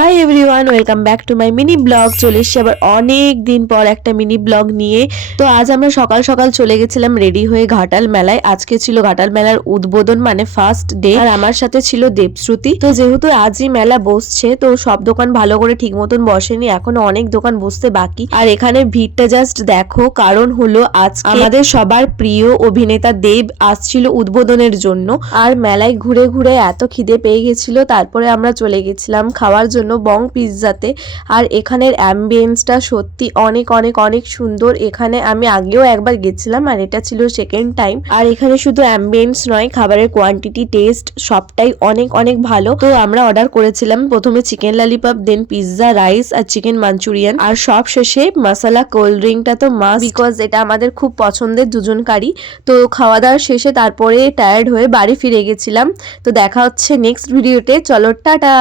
Hi everyone, welcome back to my mini blog. চলে এসেছি আবার অনেক দিন পর একটা মিনি ব্লগ নিয়ে। তো আজ আমরা সকাল সকাল চলে গেছিলাম রেডি হয়ে ঘাটাল মেলায়। আজকে ছিল ঘাটাল মেলার উদ্বোধন, মানে ফার্স্ট ডে। আর আমার সাথে ছিল দেবশ্রুতি। তো যেহেতু আজই মেলা বসছে, তো সব দোকান ভালো করে ঠিক মতন বসেনি, এখনো অনেক দোকান বসতে বাকি। আর এখানে ভিড়টা জাস্ট দেখো, কারণ হলো আজ আমাদের সবার প্রিয় অভিনেতা দেব আসছিল উদ্বোধনের জন্য। আর মেলায় ঘুরে ঘুরে এত খিদে পেয়ে গেছিল, তারপরে আমরা চলে গেছিলাম খাওয়ার জন্য বং পিৎজাতে। আর এখানের অ্যাম্বিয়েন্সটা সত্যি অনেক অনেক অনেক সুন্দর। এখানে আমি আগেও একবার গেছিলাম, আর এটা ছিল সেকেন্ড টাইম। আর এখানে শুধু অ্যাম্বিয়েন্স নয়, খাবারের কোয়ান্টিটি, টেস্ট সবটাই অনেক অনেক ভালো। তো আমরা অর্ডার করেছিলাম প্রথমে চিকেন ললিপপ, দেন পিৎজা, রাইস আর চিকেন মাঞ্চুরিয়ান, আর সব শেষে মশলা কোল্ড ড্রিঙ্কটা তো মাস্ট, বিকজ এটা আমাদের খুব পছন্দের দুজনকারই। তো খাওয়া দাওয়ার শেষে তারপরে টায়ার্ড হয়ে বাড়ি ফিরে গেছিলাম। তো দেখা হচ্ছে নেক্সট ভিডিওতে। চলো, টাটা।